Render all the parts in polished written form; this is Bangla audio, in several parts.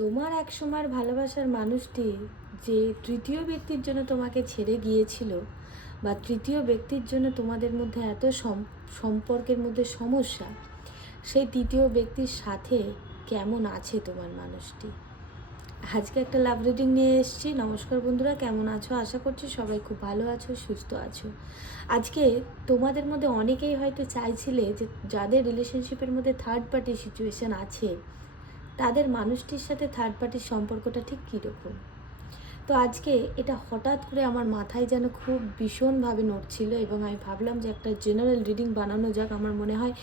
তোমার একসময়ের ভালোবাসার মানুষটি যে তৃতীয় ব্যক্তির জন্য তোমাকে ছেড়ে গিয়েছিল বা তৃতীয় ব্যক্তির জন্য তোমাদের মধ্যে এত সম্পর্কের মধ্যে সমস্যা, সেই তৃতীয় ব্যক্তির সাথে কেমন আছে তোমার মানুষটি? আজকে একটা লাভ রিডিং নিয়ে এসেছি। নমস্কার বন্ধুরা, কেমন আছো? আশা করছি সবাই খুব ভালো আছো, সুস্থ আছো। আজকে তোমাদের মধ্যে অনেকেই হয়তো চাইছিলে যে যাদের রিলেশনশিপের মধ্যে থার্ড পার্টি সিচুয়েশান আছে তাদের মানুষটির সাথে থার্ড পার্টির সম্পর্কটা ঠিক কীরকম। তো আজকে এটা হঠাৎ করে আমার মাথায় যেন খুব ভীষণভাবে নড়ছিল এবং আমি ভাবলাম যে একটা জেনারেল রিডিং বানানো যাক। আমার মনে হয়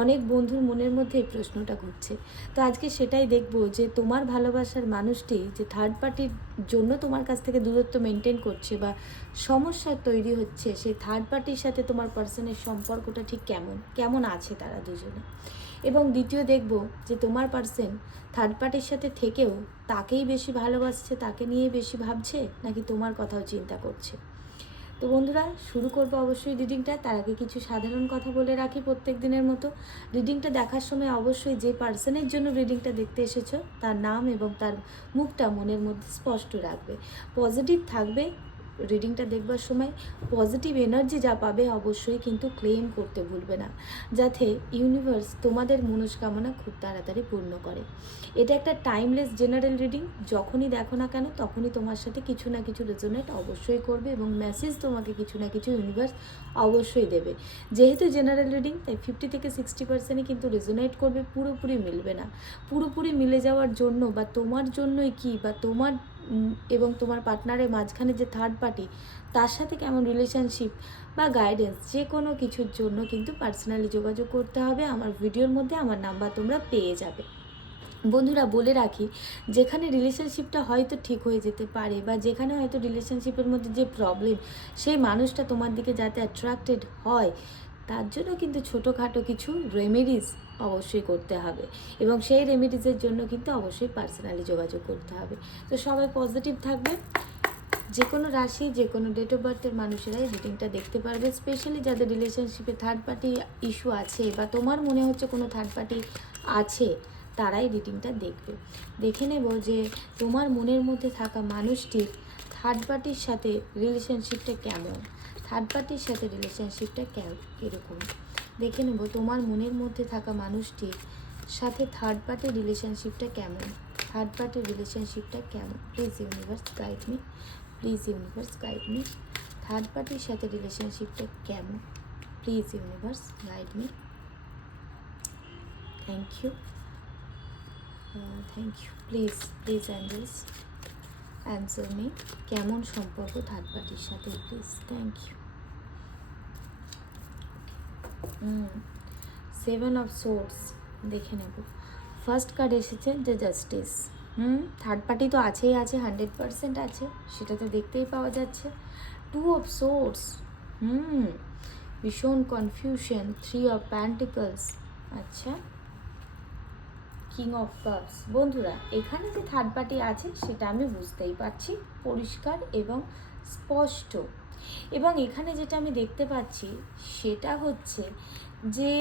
অনেক বন্ধুর মনের মধ্যে এই প্রশ্নটা ঘুরছে। তো আজকে সেটাই দেখব যে তোমার ভালোবাসার মানুষটি যে থার্ড পার্টির জন্য তোমার কাছ থেকে দূরত্ব মেনটেন করছে বা সমস্যা তৈরি হচ্ছে, সেই থার্ড পার্টির সাথে তোমার পার্সনের সম্পর্কটা ঠিক কেমন কেমন আছে তারা দুজনে। এবং দ্বিতীয় দেখব যে তোমার পার্সন থার্ড পার্টির সাথে থেকেও তাকেই বেশি ভালোবাসছে, তাকে নিয়ে বেশি ভাবছে, নাকি তোমার কথাও চিন্তা করছে। তো বন্ধুরা, শুরু করবো অবশ্যই রিডিংটা। তার আগে কিছু সাধারণ কথা বলে রাখি প্রত্যেক দিনের মতো। রিডিংটা দেখার সময় অবশ্যই যে পার্সনের জন্য রিডিংটা দেখতে এসেছো তার নাম এবং তার মুখটা মনের মধ্যে স্পষ্ট রাখবে। পজিটিভ থাকবে রিডিংটা দেখবার সময়। পজিটিভ এনার্জি যা পাবে অবশ্যই কিন্তু ক্লেম করতে ভুলবে না, যাতে ইউনিভার্স তোমাদের মনস্কামনা খুব তাড়াতাড়ি পূর্ণ করে। এটা একটা টাইমলেস জেনারেল রিডিং। যখনই দেখো না কেন তখনই তোমার সাথে কিছু না কিছু রেজোনেট অবশ্যই করবে এবং মেসেজ তোমাকে কিছু না কিছু ইউনিভার্স অবশ্যই দেবে। যেহেতু জেনারেল রিডিং, তাই 50 থেকে 60%ই কিন্তু রেজোনেট করবে, পুরোপুরি মিলবে না। পুরোপুরি মিলে যাওয়ার জন্য বা তোমার জন্যই কি বা তোমার এবং তোমার পার্টনারের মাঝখানে যে থার্ড পার্টি তার সাথে কেমন রিলেশনশিপ বা গাইডেন্স যে কোনো কিছুর জন্য কিন্তু পার্সোনালি যোগাযোগ করতে হবে। আমার ভিডিওর মধ্যে আমার নাম্বার তোমরা পেয়ে যাবে। বন্ধুরা, বলে রাখি, যেখানে রিলেশনশিপটা হয়তো ঠিক হয়ে যেতে পারে বা যেখানে হয়তো রিলেশনশিপের মধ্যে যে প্রবলেম, সেই মানুষটা তোমার দিকে যাতে অ্যাট্রাক্টেড হয়, তার জন্য কিন্তু ছোটোখাটো কিছু রেমেডিস অবশ্যই করতে হবে এবং সেই রেমেডিসের জন্য কিন্তু অবশ্যই পার্সোনালি যোগাযোগ করতে হবে। তো সবাই পজিটিভ থাকবে। যে কোনো রাশি, যে কোনো ডেট অফ বার্থের মানুষেরাই রিডিংটা দেখতে পারবে। স্পেশালি যাদের রিলেশনশিপে থার্ড পার্টি ইস্যু আছে বা তোমার মনে হচ্ছে কোনো থার্ড পার্টি আছে, তারাই রিডিংটা দেখবে। দেখে নেব যে তোমার মনের মধ্যে থাকা মানুষটির থার্ড পার্টির সাথে রিলেশনশিপটা কেমন, থার্ড পার্টির সাথে রিলেশনশিপটা কীরকম। দেখে নেব তোমার মনের মধ্যে থাকা মানুষটির সাথে থার্ড পার্টির রিলেশনশিপটা কেমন, থার্ড পার্টির রিলেশনশিপটা কেমন। Please universe guide me, please universe guide me. Third পার্টির সাথে রিলেশনশিপটা কেমন, please universe guide me. Thank you, thank you. Please please angels answer me. কেমন সম্পর্ক থার্ড পার্টির সাথে, please. Thank you. 7 of source দেখে নেব। ফার্স্ট কার্ড এসেছে যে জাস্টিস। থার্ড পার্টি তো আছেই আছে, 100% আছে, সেটা তো দেখতেই পাওয়া যাচ্ছে। 2 অফ সোর্স, ভীষণ কনফিউশন। 3 অফ প্যান্টিকলস, আচ্ছা। King of cups. বন্ধুরা, এখানে যে থার্ড পার্টি আছে সেটা আমি বুঝতেই পারছি, পরিষ্কার এবং স্পষ্ট। এবং এখানে যেটা আমি দেখতে পাচ্ছি সেটা হচ্ছে যে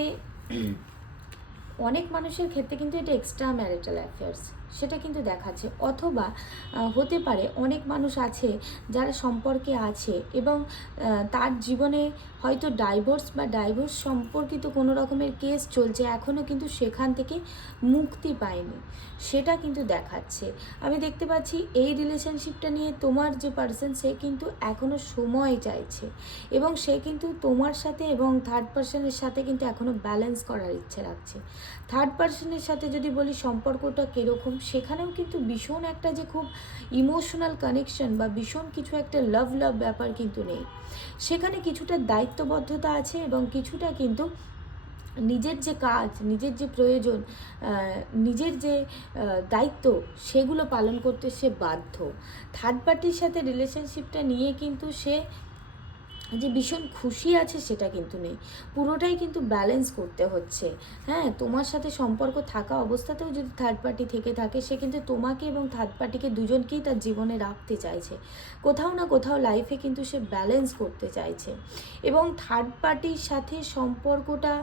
অনেক মানুষের ক্ষেত্রে কিন্তু এটা এক্সট্রা ম্যারিটাল অ্যাফেয়ার্স, সেটা কিন্তু দেখাচ্ছে। অথবা হতে পারে অনেক মানুষ আছে যারা সম্পর্কে আছে এবং তার জীবনে হয়তো ডাইভোর্স বা ডাইভোর্স সম্পর্কিত কোনো রকমের কেস চলছে, এখনও কিন্তু সেখান থেকে মুক্তি পায়নি, সেটা কিন্তু দেখাচ্ছে। আমি দেখতে পাচ্ছি এই রিলেশনশিপটা নিয়ে তোমার যে পার্সন সে কিন্তু এখনও সময় চাইছে এবং সে কিন্তু তোমার সাথে এবং থার্ড পার্সনের সাথে কিন্তু এখনও ব্যালেন্স করার ইচ্ছে রাখছে। থার্ড পার্সনের সাথে যদি বলি সম্পর্কটা কীরকম, সেখানেও কিন্তু ভীষণ একটা যে খুব ইমোশনাল কানেকশন বা ভীষণ কিছু একটা লাভ ব্যাপার কিন্তু নেই। সেখানে কিছুটা দায়িত্ববদ্ধতা আছে এবং কিছুটা কিন্তু নিজের যে কাজ, নিজের যে প্রয়োজন, নিজের যে দায়িত্ব, সেগুলো পালন করতে সে বাধ্য। থার্ড পার্টির সাথে রিলেশনশিপটা নিয়ে কিন্তু সে যে ভীষণ খুশি আছে সেটা কিন্তু নেই, পুরোটাই কিন্তু ব্যালেন্স করতে হচ্ছে। হ্যাঁ, তোমার সাথে সম্পর্ক থাকা অবস্থাতেও যদি থার্ড পার্টি থেকে থাকে, সে কিন্তু তোমাকে এবং থার্ড পার্টিকে দুজনকেই তার জীবনে রাখতে চাইছে, কোথাও না কোথাও লাইফে কিন্তু সে ব্যালেন্স করতে চাইছে। এবং থার্ড পার্টির সাথে সম্পর্কটা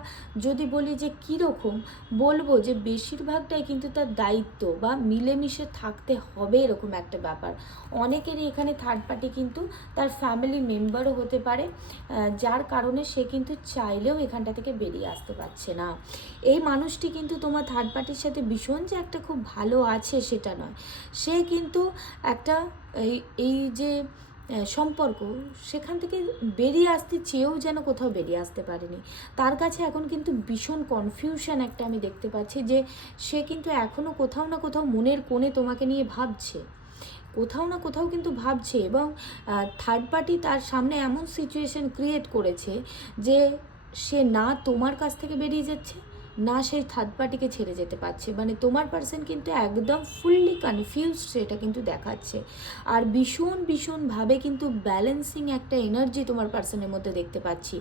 যদি বলি যে কীরকম, বলবো যে বেশিরভাগটাই কিন্তু তার দায়িত্ব বা মিলেমিশে থাকতে হবে এরকম একটা ব্যাপার। অনেকেরই এখানে থার্ড পার্টি কিন্তু তার ফ্যামিলি মেম্বারও হতে পারে, যার কারণে সে কিন্তু চাইলেও এখানটা থেকে বেরিয়ে আসতে পারছে না। এই মানুষটি কিন্তু তোমার থার্ড পার্টির সাথে ভীষণ যে একটা খুব ভালো আছে সেটা নয়, সে কিন্তু একটা এই যে সম্পর্ক, সেখান থেকে বেরিয়ে আসতে চেয়েও যেন কোথাও বেরিয়ে আসতে পারেনি। তার কাছে এখন কিন্তু ভীষণ কনফিউশন একটা আমি দেখতে পাচ্ছি, যে সে কিন্তু এখনও কোথাও না কোথাও মনের কোণে তোমাকে নিয়ে ভাবছে, কোথাও না কোথাও কিন্তু ভাবছে। এবং থার্ড পার্টি তার সামনে এমন সিচুয়েশন ক্রিয়েট করেছে যে সে না তোমার কাছ থেকে বেরিয়ে যাচ্ছে, না সেই থার্ড পার্টিকে ছেড়ে যেতে পারছে। মানে তোমার পার্সন কিন্তু একদম ফুললি কনফিউজড, সেটা কিন্তু দেখাচ্ছে। আর ভীষণভাবে কিন্তু ব্যালেন্সিং একটা এনার্জি তোমার পার্সনের মধ্যে দেখতে পাচ্ছি।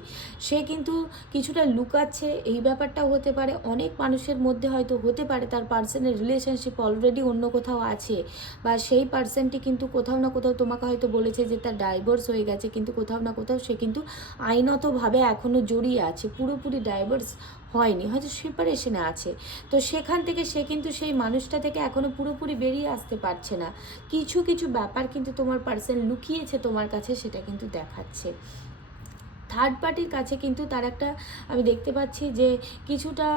সে কিন্তু কিছুটা লুকাচ্ছে, এই ব্যাপারটাও হতে পারে। অনেক মানুষের মধ্যে হয়তো হতে পারে তার পার্সনের রিলেশনশিপ অলরেডি অন্য কোথাও আছে, বা সেই পার্সনটি কিন্তু কোথাও না কোথাও তোমাকে হয়তো বলেছে যে তার ডাইভোর্স হয়ে গেছে, কিন্তু কোথাও না কোথাও সে কিন্তু আইনতভাবে এখনও জড়িয়ে আছে, পুরোপুরি ডাইভোর্স হয়নি, হয়তো সেপারেশনে আছে। তো সেখান থেকে সে কিন্তু সেই মানুষটা থেকে এখনও পুরোপুরি বেরিয়ে আসতে পারছে না। কিছু কিছু ব্যাপার কিন্তু তোমার পার্সন লুকিয়েছে তোমার কাছে, সেটা কিন্তু দেখাচ্ছে। থার্ড পার্টির কাছে কিন্তু তার একটা, আমি দেখতে পাচ্ছি যে কিছুটা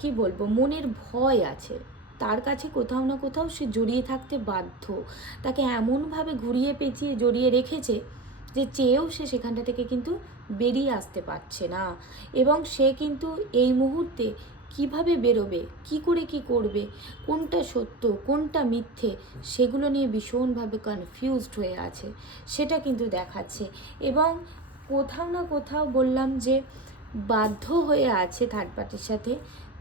কি বলবো, মনের ভয় আছে। তার কাছে কোথাও না কোথাও সে জড়িয়ে থাকতে বাধ্য, তাকে এমনভাবে ঘুরিয়ে পেঁচিয়ে জড়িয়ে রেখেছে যে চেয়েও সে সেখানটা থেকে কিন্তু বেরিয়ে আসতে পারছে না। এবং সে কিন্তু এই মুহূর্তে কিভাবে বেরোবে, কি করে কি করবে, কোনটা সত্য কোনটা মিথ্যে, সেগুলো নিয়ে ভীষণভাবে কনফিউজড হয়ে আছে, সেটা কিন্তু দেখাচ্ছে। এবং কোথাও না কোথাও বললাম যে বাধ্য হয়ে আছে থার্ড পার্টির সাথে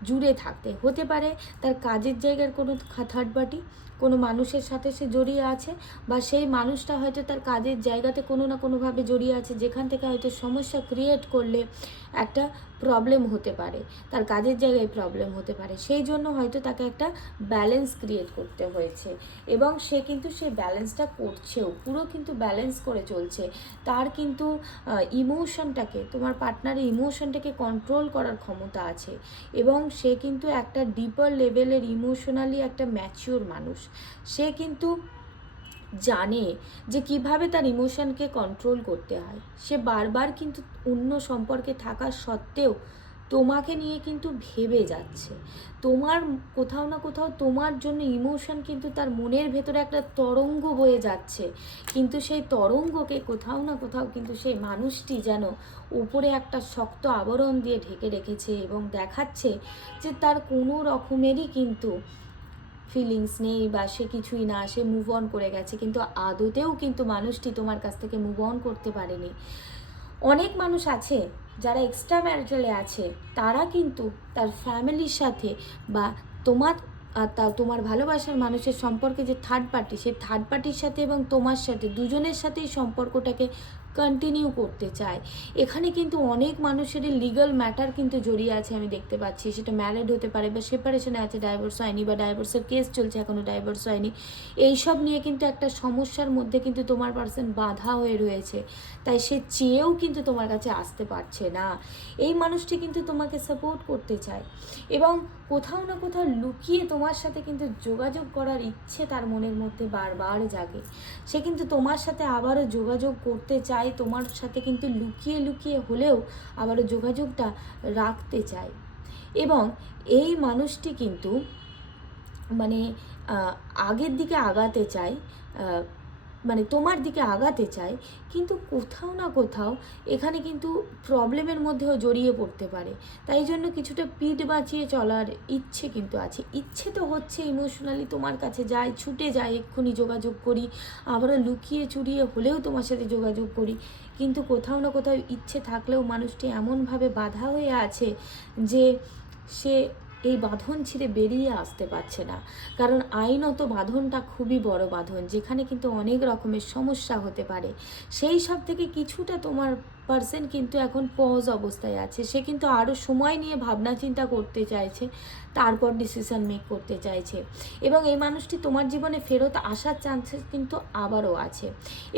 জুড়ে থাকতে। হতে পারে তার কাজের জায়গার কোনো থার্ড পার্টি, কোনো মানুষের সাথে সে জড়িয়ে আছে, বা সেই মানুষটা হয়তো তার কাজের জায়গাতে কোনো না কোনোভাবে জড়িয়ে আছে, যেখান থেকে হয়তো সমস্যা ক্রিয়েট করলে একটা প্রবলেম হতে পারে, তার কাজের জায়গায় প্রবলেম হতে পারে। সেই জন্য হয়তো তাকে একটা ব্যালেন্স ক্রিয়েট করতে হয়েছে, এবং সে কিন্তু সেই ব্যালেন্সটা করছেও, পুরো কিন্তু ব্যালেন্স করে চলছে। তার কিন্তু ইমোশনটাকে, তোমার পার্টনারের ইমোশনটাকে কন্ট্রোল করার ক্ষমতা আছে, এবং সে কিন্তু একটা ডিপার লেভেলের ইমোশনালি একটা ম্যাচিওর মানুষ। সে কিন্তু জানে যে কিভাবে তার ইমোশনকে কন্ট্রোল করতে হয়। সে বারবার কিন্তু অন্য সম্পর্কে থাকা সত্ত্বেও তোমাকে নিয়ে কিন্তু ভেবে যাচ্ছে। তোমার কোথাও না কোথাও তোমার জন্য ইমোশন কিন্তু তার মনের ভেতরে একটা তরঙ্গ বয়ে যাচ্ছে, কিন্তু সেই তরঙ্গকে কোথাও না কোথাও কিন্তু সেই মানুষটি যেন উপরে একটা শক্ত আবরণ দিয়ে ঢেকে রেখেছে, এবং দেখাচ্ছে যে তার কোনো রকমেরই কিন্তু ফিলিংস নেই, বা সে কিছুই না, সে মুভ অন করে গেছে। কিন্তু আদতেও কিন্তু মানুষটি তোমার কাছ থেকে মুভ অন করতে পারেনি। অনেক মানুষ আছে যারা এক্সট্রা ম্যারিটালে আছে, তারা কিন্তু তার ফ্যামিলির সাথে বা তোমার তোমার ভালোবাসার মানুষের সম্পর্কে যে থার্ড পার্টি, সেই থার্ড পার্টির সাথে এবং তোমার সাথে দুজনের সাথেই সম্পর্কটাকে কন্টিনিউ করতে চায়। এখানে কিন্তু অনেক মানুষেরই লিগাল ম্যাটার কিন্তু জড়িয়ে আছে, আমি দেখতে পাচ্ছি। সেটা ম্যারিড হতে পারে, বা সেপারেশনে আছে, ডাইভোর্স হয়নি, বা ডাইভোর্সের কেস চলছে, এখনও ডাইভোর্স হয়নি। এইসব নিয়ে কিন্তু একটা সমস্যার মধ্যে কিন্তু তোমার পার্সন বাধা হয়ে রয়েছে, তাই সে চেয়েও কিন্তু তোমার কাছে আসতে পারছে না। এই মানুষটি কিন্তু তোমাকে সাপোর্ট করতে চায়, এবং কোথাও না কোথাও লুকিয়ে তোমার সাথে কিন্তু যোগাযোগ করার ইচ্ছে তার মনের মধ্যে বারবার জাগে। সে কিন্তু তোমার সাথে আবারও যোগাযোগ করতে চায়, তোমার সাথে কিন্তু লুকিয়ে লুকিয়ে হলেও আবারও যোগাযোগটা রাখতে চায়। এবং এই মানুষটি কিন্তু মানে আগের দিকে আগাতে চায়, মানে তোমার দিকে আগাতে চায়, কিন্তু কোথাও না কোথাও এখানে কিন্তু প্রবলেমের মধ্যেও জড়িয়ে পড়তে পারে। তাই জন্য কিছুটা পিঠ বাঁচিয়ে চলার ইচ্ছে কিন্তু আছে। ইচ্ছে তো হচ্ছে ইমোশনালি তোমার কাছে যায়, ছুটে যায়, এক্ষুনি যোগাযোগ করি, আবারও লুকিয়ে চুরিয়ে হলেও তোমার সাথে যোগাযোগ করি। কিন্তু কোথাও না কোথাও ইচ্ছে থাকলেও মানুষটি এমনভাবে বাধা হয়ে আছে যে সে এই বাঁধন ছিঁড়ে বেরিয়ে আসতে পারছে না, কারণ আইনত বাঁধনটা খুবই বড় বাঁধন, যেখানে কিন্তু অনেক রকমের সমস্যা হতে পারে। সেই সব থেকে কিছুটা তোমার পার্সন কিন্তু এখন পজ অবস্থায় আছে, সে কিন্তু আরও সময় নিয়ে ভাবনা চিন্তা করতে চাইছে, তারপর ডিসিশন মেক করতে চাইছে। এবং এই মানুষটি তোমার জীবনে ফেরত আসার চান্সেস কিন্তু আবারও আছে।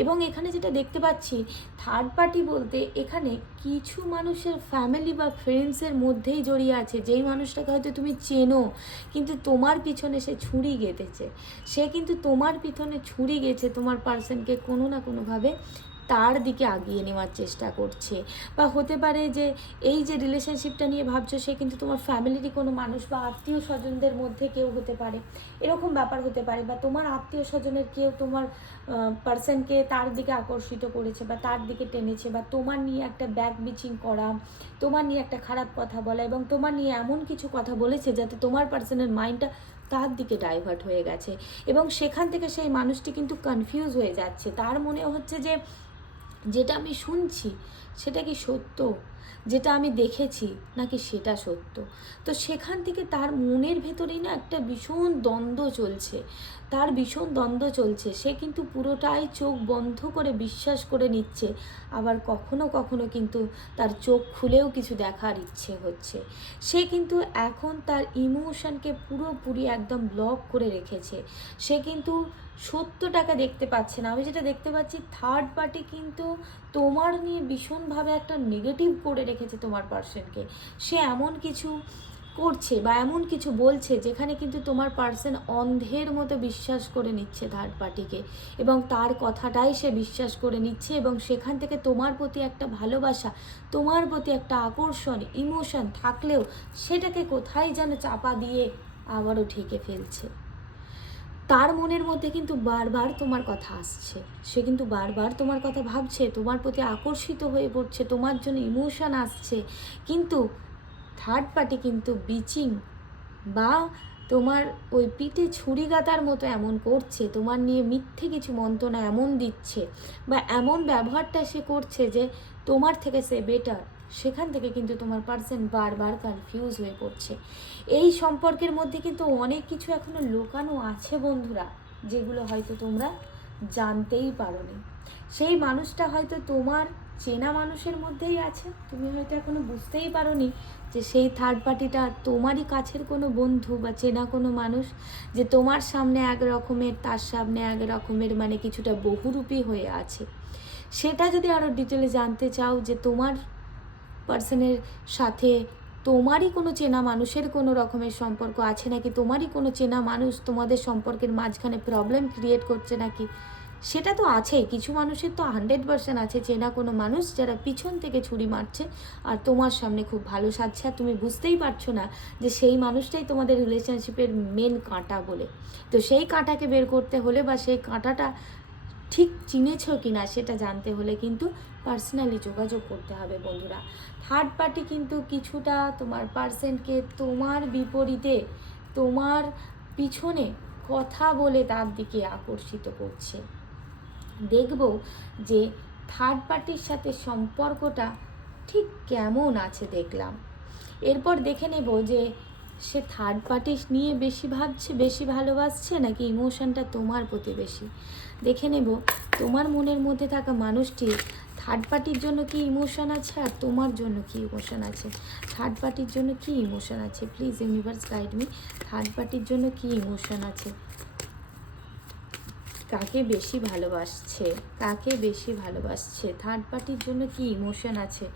এবং এখানে যেটা দেখতে পাচ্ছি, থার্ড পার্টি বলতে এখানে কিছু মানুষের ফ্যামিলি বা ফ্রেন্ডসের মধ্যেই জড়িয়ে আছে, যেই মানুষটাকে হয়তো তুমি চেনো, কিন্তু তোমার পিছনে সে ছুরি গেঁথেছে, সে কিন্তু তোমার পিছনে ছুরি গেছে তোমার পার্সনকে কোনো না কোনোভাবে তার দিকে আগিয়ে নেওয়ার চেষ্টা করছে। বা হতে পারে যে এই যে রিলেশনশিপটা নিয়ে ভাবছো, সে কিন্তু তোমার ফ্যামিলিরই কোনো মানুষ বা আত্মীয় স্বজনদের মধ্যে কেউ হতে পারে, এরকম ব্যাপার হতে পারে। বা তোমার আত্মীয় স্বজনের কেউ তোমার পার্সনকে তার দিকে আকর্ষিত করেছে বা তার দিকে টেনেছে, বা তোমার নিয়ে একটা ব্যাক বিচিং করা, তোমার নিয়ে একটা খারাপ কথা বলা, এবং তোমার নিয়ে এমন কিছু কথা বলেছে যাতে তোমার পার্সনের মাইন্ডটা তার দিকে ডাইভার্ট হয়ে গেছে। এবং সেখান থেকে সেই মানুষটি কিন্তু কনফিউজ হয়ে যাচ্ছে, তার মনে হচ্ছে যে যেটা আমি শুনছি সেটা কি সত্য, যেটা আমি দেখেছি নাকি সেটা সত্য। তো সেখান থেকে তার মনের ভেতরেই না একটা ভীষণ দ্বন্দ্ব চলছে, তার ভীষণ দ্বন্দ্ব চলছে। সে কিন্তু পুরোটাই চোখ বন্ধ করে বিশ্বাস করে নিচ্ছে, আবার কখনো কখনো কিন্তু তার চোখ খুলেও কিছু দেখার ইচ্ছে হচ্ছে। সে কিন্তু এখন তার ইমোশনকে পুরোপুরি একদম ব্লক করে রেখেছে, সে কিন্তু সত্যটাকে দেখতে পাচ্ছে না। আমি যেটা দেখতে পাচ্ছি, থার্ড পার্টি কিন্তু তোমার নিয়ে ভীষণভাবে একটা নেগেটিভ করে রেখেছে তোমার পার্সনকে। সে এমন কিছু করছে বা এমন কিছু বলছে যেখানে কিন্তু তোমার পার্সন অন্ধের মতো বিশ্বাস করে নিচ্ছে থার্ড পার্টিকে, এবং তার কথাটাই সে বিশ্বাস করে নিচ্ছে। এবং সেখান থেকে তোমার প্রতি একটা ভালোবাসা, তোমার প্রতি একটা আকর্ষণ, ইমোশন থাকলেও সেটাকে কোথায় যেন চাপা দিয়ে আবারও ঢেকে ফেলছে। তার মনের মধ্যে কিন্তু বারবার তোমার কথা আসছে, সে কিন্তু বারবার তোমার কথা ভাবছে, তোমার প্রতি আকর্ষিত হয়ে পড়ছে, তোমার জন্য ইমোশন আসছে। কিন্তু থার্ড পার্টি কিন্তু বিচিং বা তোমার ওই পিঠে ছুরি গাতার মতো এমন করছে, তোমার নিয়ে মিথ্যে কিছু মন্ত্রণা এমন দিচ্ছে বা এমন ব্যবহারটা সে করছে যে তোমার থেকে সে বেটার। সেখান থেকে কিন্তু তোমার পার্সন বারবার কনফিউজ হয়ে পড়ছে। এই সম্পর্কের মধ্যে কিন্তু অনেক কিছু এখনো লুকানো আছে বন্ধুরা, যেগুলো হয়তো তোমরা জানতেই পারোনি। সেই মানুষটা হয়তো তোমার চেনা মানুষের মধ্যেই আছে, তুমি হয়তো এখনো বুঝতেই পারোনি যে সেই থার্ড পার্টিটা তোমারই কাছের কোনো বন্ধু বা চেনা কোনো মানুষ, যে তোমার সামনে এক রকমের, তার সামনে এক রকমের, মানে কিছুটা বহুরূপী হয়ে আছে। সেটা যদি আরও ডিটেলে জানতে চাও যে তোমার পার্সনের সাথে তোমারই কোনো চেনা মানুষের কোনো রকমের সম্পর্ক আছে নাকি, তোমারই কোনো চেনা মানুষ তোমাদের সম্পর্কের মাঝখানে প্রবলেম ক্রিয়েট করছে নাকি, সেটা তো আছেই। কিছু মানুষের তো 100% আছে চেনা কোনো মানুষ যারা পিছন থেকে ছুরি মারছে আর তোমার সামনে খুব ভালো সাজছে, আর তুমি বুঝতেই পারছো না যে সেই মানুষটাই তোমাদের রিলেশনশিপের মেন কাঁটা বলে। তো সেই কাঁটাকে বের করতে হলে বা সেই কাঁটাটা ঠিক চিনেছ কি না সেটা জানতে হলে কিন্তু পার্সোনালি যোগাযোগ করতে হবে বন্ধুরা। থার্ড পার্টি কিন্তু কিছুটা তোমার পার্সনকে তোমার বিপরীতে, তোমার পিছনে কথা বলে তার দিকে আকর্ষিত করছে। দেখব যে থার্ড পার্টির সাথে সম্পর্কটা ঠিক কেমন আছে দেখলাম। এরপর দেখে নেব যে সে থার্ড পার্টি নিয়ে বেশি ভাবছে, বেশি ভালোবাসছে নাকি ইমোশনটা তোমার প্রতি বেশি। দেখে নেব তোমার মনের মধ্যে থাকা মানুষটি থার্ড পার্টির জন্য কি ইমোশন আছে আর তোমার জন্য কি ইমোশন আছে। থার্ড পার্টির জন্য কি ইমোশন আছে, please universe guide me. Third পার্টির জন্য কি ইমোশন আছে, কাকে বেশি ভালোবাসছে, কাকে বেশি ভালোবাসছে, থার্ড পার্টির জন্য কি ইমোশন আছে।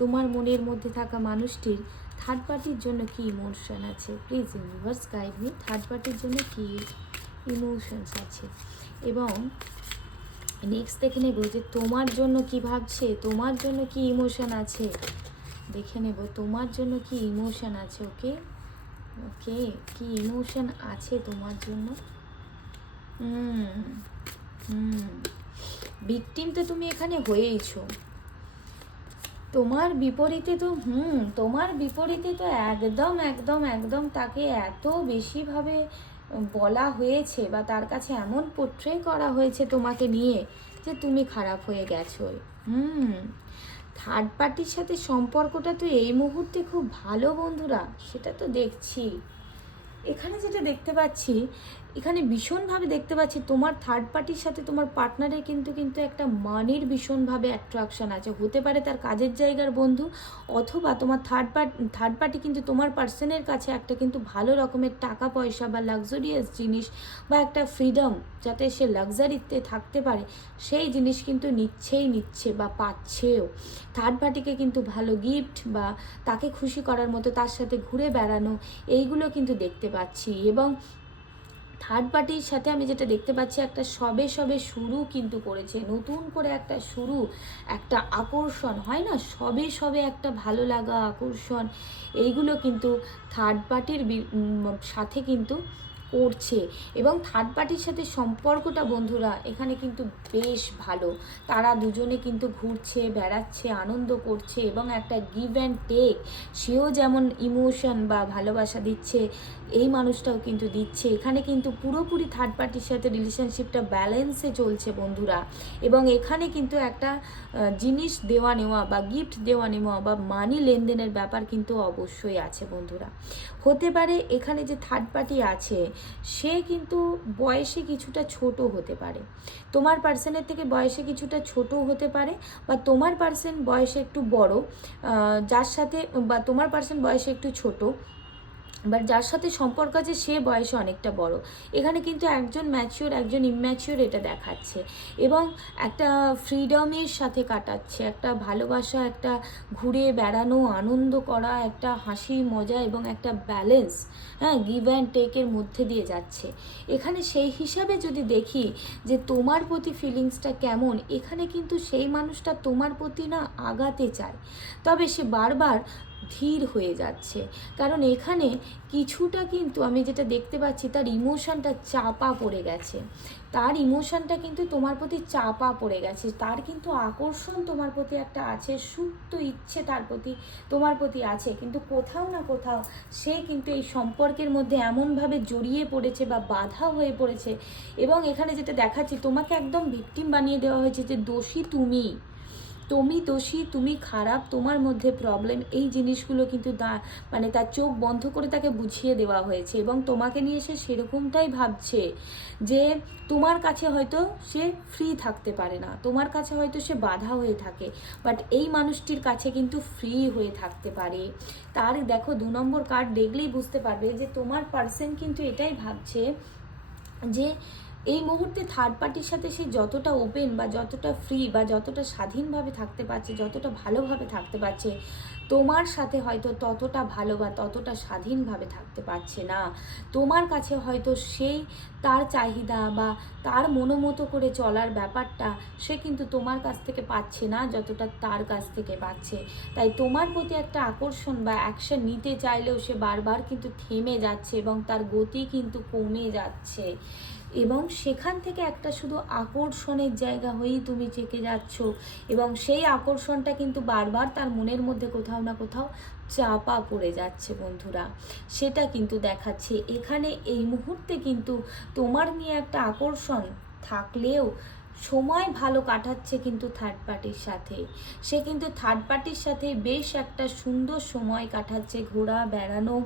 তোমার মনের মধ্যে থাকা মানুষটির থার্ড পার্টির জন্য কি ইমোশন আছে, please universe guide me. Third পার্টির জন্য কি ইমোশনস আছে। এবং নেক্সট দেখে নেব যে তোমার জন্য কি ভাবছে, তোমার জন্য কি ইমোশন আছে। দেখে নেব তোমার জন্য কি ইমোশন আছে। ওকে ওকে, কি ইমোশন আছে তোমার জন্য। ভিকটিম তো তুমি এখানে হয়েইছো। তোমার বিপরীতে তো তোমার বিপরীতে তো একদম একদম একদম তাকে এত বেশিভাবে বলা হয়েছে বা তার কাছে এমন পোট্রে করা হয়েছে তোমাকে নিয়ে যে তুমি খারাপ হয়ে গেছো। থার্ড পার্টির সাথে সম্পর্কটা তো এই মুহূর্তে খুব ভালো বন্ধুরা, সেটা তো দেখছি। এখানে যেটা দেখতে পাচ্ছি, এখানে ভীষণভাবে দেখতে পাচ্ছি তোমার থার্ড পার্টির সাথে তোমার পার্টনারের কিন্তু একটা মানির ভীষণভাবে অ্যাট্রাকশন আছে। হতে পারে তার কাজের জায়গার বন্ধু, অথবা তোমার থার্ড পার্টি কিন্তু তোমার পার্সনের কাছে একটা কিন্তু ভালো রকমের টাকা পয়সা বা লাক্সারিয়াস জিনিস বা একটা ফ্রিডম, যাতে সে লাক্সারিতে থাকতে পারে, সেই জিনিস কিন্তু নিচ্ছে বা পাচ্ছেও। থার্ড পার্টিকে কিন্তু ভালো গিফট বা তাকে খুশি করার মতো তার সাথে ঘুরে বেড়ানো, এইগুলো কিন্তু দেখতে পাচ্ছি। এবং থার্ড পার্টির সাথে আমি যেটা দেখতে পাচ্ছি, একটা সবে শুরু কিন্তু করেছে, নতুন করে একটা শুরু, একটা আকর্ষণ হয় না, সবে একটা ভালো লাগা, আকর্ষণ, এইগুলো কিন্তু থার্ড পার্টির সাথে কিন্তু করছে। এবং থার্ড পার্টির সাথে সম্পর্কটা বন্ধুরা এখানে কিন্তু বেশ ভালো। তারা দুজনে কিন্তু ঘুরছে, বেড়াচ্ছে, আনন্দ করছে এবং একটা গিভ অ্যান্ড টেক, সেও যেমন ইমোশন বা ভালোবাসা দিচ্ছে, এই মানুষটাও কিন্তু দিচ্ছে। এখানে কিন্তু পুরোপুরি থার্ড পার্টির সাথে রিলেশনশিপটা ব্যালেন্সে চলছে বন্ধুরা। এবং এখানে কিন্তু একটা জিনিস দেওয়া নেওয়া বা গিফট দেওয়া নেওয়া বা মানি লেনদেনের ব্যাপার কিন্তু অবশ্যই আছে বন্ধুরা। হতে পারে এখানে যে থার্ড পার্টি আছে সে কিন্তু বয়সে কিছুটা ছোট হতে পারে, তোমার পার্সনের থেকে বয়সে কিছুটা ছোট হতে পারে, বা তোমার পার্সন বয়সে একটু বড়, যার সাথে বা তোমার পার্সন বয়সে একটু ছোট, বাট যার সাথে সম্পর্ক আছে সে বয়সে অনেকটা বড়। এখানে কিন্তু একজন ম্যাচিওর একজন ইম্যাচিওর এটা দেখাচ্ছে। এবং একটা ফ্রিডমের সাথে কাটাচ্ছে, একটা ভালোবাসা, একটা ঘুরে বেড়ানো, আনন্দ করা, একটা হাসি মজা এবং একটা ব্যালেন্স, হ্যাঁ, গিভ অ্যান্ড টেকের মধ্যে দিয়ে যাচ্ছে। এখানে সেই হিসাবে যদি দেখি যে তোমার প্রতি ফিলিংসটা কেমন, এখানে কিন্তু সেই মানুষটা তোমার প্রতি না আগাতে চায়, তবে সে বারবার ধীর হয়ে যাচ্ছে। কারণ এখানে কিছুটা কিন্তু আমি যেটা দেখতে পাচ্ছি, তার ইমোশনটা চাপা পড়ে গেছে, তার ইমোশনটা কিন্তু তোমার প্রতি চাপা পড়ে গেছে। তার কিন্তু আকর্ষণ তোমার প্রতি একটা আছে, সুপ্ত ইচ্ছে তার প্রতি তোমার প্রতি আছে, কিন্তু কোথাও না কোথাও সে কিন্তু এই সম্পর্কের মধ্যে এমনভাবে জড়িয়ে পড়েছে বা বাধা হয়ে পড়েছে। এবং এখানে যেটা দেখাচ্ছি, তোমাকে একদম ভিকটিম বানিয়ে দেওয়া হয়েছে, যে দোষী তুমি দোষী, তুমি খারাপ, তোমার মধ্যে প্রবলেম, এই জিনিসগুলো কিন্তু মানে তার চোখ বন্ধ করে তাকে বুঝিয়ে দেওয়া হয়েছে। এবং তোমাকে নিয়ে সে সেরকমটাই ভাবছে যে তোমার কাছে হয়তো সে ফ্রি থাকতে পারে না, তোমার কাছে হয়তো সে বাধা হয়ে থাকে, বাট এই মানুষটির কাছে কিন্তু ফ্রি হয়ে থাকতে পারে। তার দেখো 2 নম্বর কার্ড দেখলেই বুঝতে পারবে যে তোমার পার্সন কিন্তু এটাই ভাবছে যে এই মুহূর্তে থার্ড পার্টির সাথে সে যতটা ওপেন বা যতটা ফ্রি বা যতটা স্বাধীনভাবে থাকতে পারছে, যতটা ভালোভাবে থাকতে পারছে, তোমার সাথে হয়তো ততটা ভালো বা ততটা স্বাধীনভাবে থাকতে পারছে না। তোমার কাছে হয়তো সেই তার চাহিদা বা তার মনোমতো করে চলার ব্যাপারটা সে কিন্তু তোমার কাছ থেকে পাচ্ছে না যতটা তার কাছ থেকে পাচ্ছে। তাই তোমার প্রতি একটা আকর্ষণ বা অ্যাকশন নিতে চাইলেও সে বারবার কিন্তু থেমে যাচ্ছে এবং তার গতি কিন্তু কমে যাচ্ছে। এবং সেখান থেকে একটা শুধু আকর্ষণের জায়গা হয়েই তুমি চেকে যাচ্ছ, এবং সেই আকর্ষণটা কিন্তু বারবার তার মনের মধ্যে কোথাও না কোথাও চাপা পড়ে যাচ্ছে বন্ধুরা, সেটা কিন্তু দেখাচ্ছে। এখানে এই মুহূর্তে কিন্তু তোমার নিয়ে একটা আকর্ষণ থাকলেও সময় ভালো কাটাচ্ছে কিন্তু থার্ড পার্টির সাথে, সে কিন্তু থার্ড পার্টির সাথে বেশ একটা সুন্দর সময় কাটাচ্ছে, ঘোরা বেড়ানো,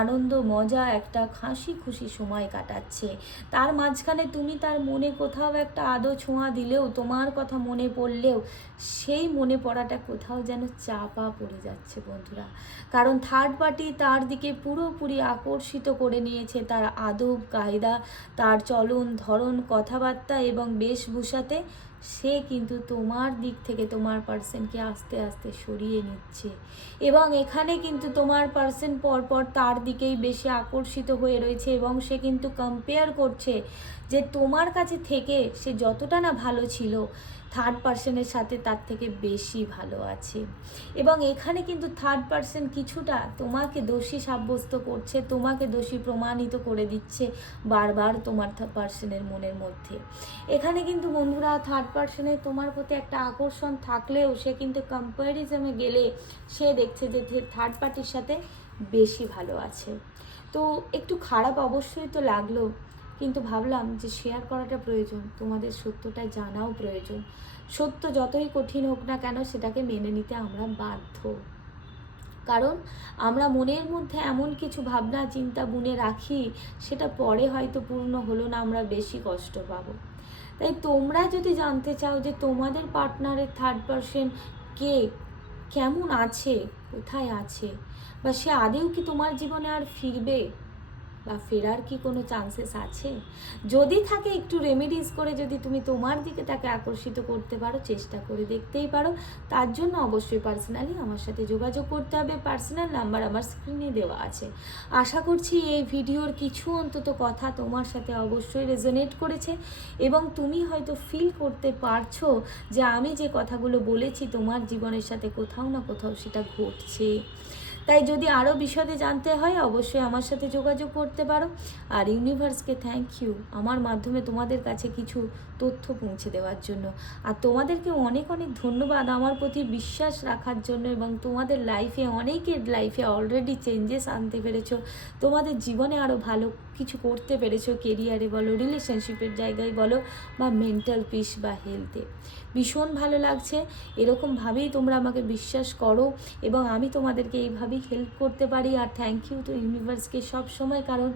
আনন্দ মজা, একটা হাসি খুশি সময় কাটাচ্ছে। তার মাঝখানে তুমি তার মনে কোথাও একটা আদো ছোঁয়া দিলেও, তোমার কথা মনে পড়লেও সেই মনে পড়াটা কোথাও যেন চাপা পড়ে যাচ্ছে বন্ধুরা। কারণ থার্ড পার্টি তার দিকে পুরোপুরি আকর্ষিত করে নিয়েছে, তার আদব কায়দা, তার চলন ধরন, কথাবার্তা এবং বেশভূষাতে সে কিন্তু তোমার দিক থেকে তোমার পার্সনকে আস্তে আস্তে সরিয়ে নিচ্ছে। এবং এখানে কিন্তু তোমার পার্সন পরপর তার দিকেই বেশি আকর্ষিত হয়ে রয়েছে, এবং সে কিন্তু কম্পেয়ার করছে যে তোমার কাছে থেকে সে যতটা না ভালো ছিল, থার্ড পার্সনের সাথে তার থেকে বেশি ভালো আছে। এবং এখানে কিন্তু থার্ড পার্সন কিছুটা তোমাকে দোষী সাব্যস্ত করছে, তোমাকে দোষী প্রমাণিত করে দিচ্ছে বারবার তোমার পার্সনের মনের মধ্যে। এখানে কিন্তু বন্ধুরা থার্ড পার্সনের তোমার প্রতি একটা আকর্ষণ থাকলেও সে কিন্তু কম্প্যারিজনে গেলে সে দেখছে যে থার্ড পার্টির সাথে বেশি ভালো আছে। তো একটু খারাপ অবশ্যই তো লাগলো, কিন্তু ভাবলাম যে শেয়ার করাটা প্রয়োজন, তোমাদের সত্যটা জানাও প্রয়োজন। সত্য যতই কঠিন হোক না কেন সেটাকে মেনে নিতে আমরা বাধ্য, কারণ আমরা মনের মধ্যে এমন কিছু ভাবনা চিন্তা বুনে রাখি, সেটা পরে হয়তো পূর্ণ হলো না, আমরা বেশি কষ্ট পাবো। তাই তোমরা যদি জানতে চাও যে তোমাদের পার্টনারের থার্ড পারসন কে, কেমন আছে, কোথায় আছে, বা সে আদেও কি তোমার জীবনে আর ফিরবে, বা ফেরার কি কোনো চান্সেস আছে, যদি থাকে একটু রেমেডিস করে যদি তুমি তোমার দিকে তাকে আকর্ষিত করতে পারো, চেষ্টা করে দেখতেই পারো। তার জন্য অবশ্যই পার্সোনালি আমার সাথে যোগাযোগ করতে হবে। পার্সোনাল নাম্বার আমার স্ক্রিনে দেওয়া আছে। আশা করছি এই ভিডিওর কিছু অন্তত কথা তোমার সাথে অবশ্যই রেজোনেট করেছে এবং তুমি হয়তো ফিল করতে পারছো যে আমি যে কথাগুলো বলেছি তোমার জীবনের সাথে কোথাও না কোথাও সেটা ঘটছে। তাই যদি আরও বিশদে জানতে হয় অবশ্যই আমার সাথে যোগাযোগ করতে পারো। আর ইউনিভার্সকে থ্যাংক ইউ আমার মাধ্যমে তোমাদের কাছে কিছু তথ্য পৌঁছে দেওয়ার জন্য। আর তোমাদেরকে অনেক অনেক ধন্যবাদ আমার প্রতি বিশ্বাস রাখার জন্য, এবং তোমাদের লাইফে, অনেকের লাইফে অলরেডি চেঞ্জেস আনতে পেরেছো, তোমাদের জীবনে আরও ভালো কিছু করতে পেরেছো, কেরিয়ারে বলো, রিলেশনশিপের জায়গায় বলো, বা মেন্টাল পিস বা হেলথে। ভীষণ ভালো লাগছে। এরকমভাবেই তোমরা আমাকে বিশ্বাস করো এবং আমি তোমাদেরকে এইভাবেই হেল্প করতে পারি। আর থ্যাংক ইউ তো ইউনিভার্সকে সব সময়, কারণ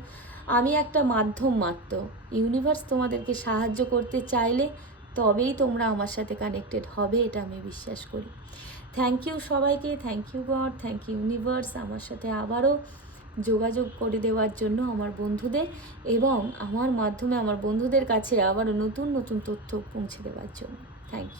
আমি একটা মাধ্যম মাত্র। ইউনিভার্স তোমাদেরকে সাহায্য করতে চাইলে তবেই তোমরা আমার সাথে কানেক্টেড হবে, এটা আমি বিশ্বাস করি। থ্যাংক ইউ সবাইকে, thank you God, thank you universe আমার সাথে আবারও যোগাযোগ করে দেওয়ার জন্য আমার বন্ধুদের, এবং আমার মাধ্যমে আমার বন্ধুদের কাছে আবারও নতুন নতুন তথ্য পৌঁছে দেওয়ার জন্য। Thank you.